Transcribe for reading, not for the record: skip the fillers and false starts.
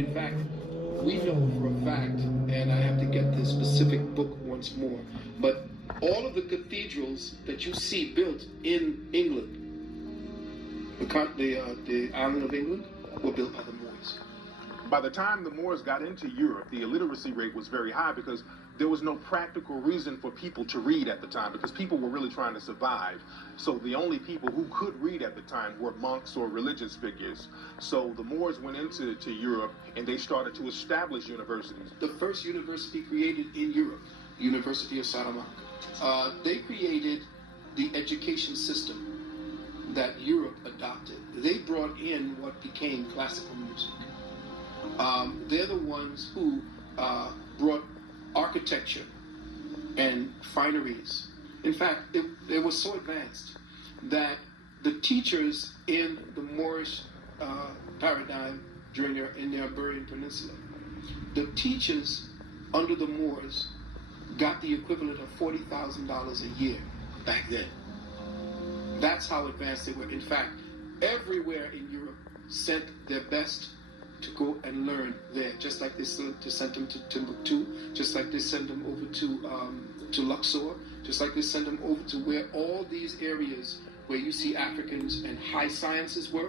In fact, we know for a fact, and I have to get the specific book once more, but all of the cathedrals that you see built in England, the island of England, were built by the Moors. By the time the Moors got into Europe, the illiteracy rate was very high because there was no practical reason for people to read at the time because people were really trying to survive. So the only people who could read at the time were monks or religious figures. So the Moors went into Europe and they started to establish universities. The first university created in Europe, University of Salamanca, they created the education system that Europe adopted. They brought in what became classical music. They're the ones who brought architecture and fineries. In fact, it was so advanced that the teachers in the Moorish paradigm in the Iberian Peninsula, the teachers under the Moors got the equivalent of $40,000 a year back then. That's how advanced they were. In fact, everywhere in Europe sent their best to go and learn there, just like they sent them to Timbuktu, just like they sent them over to Luxor, just like they sent them over to where all these areas where you see Africans and high sciences were.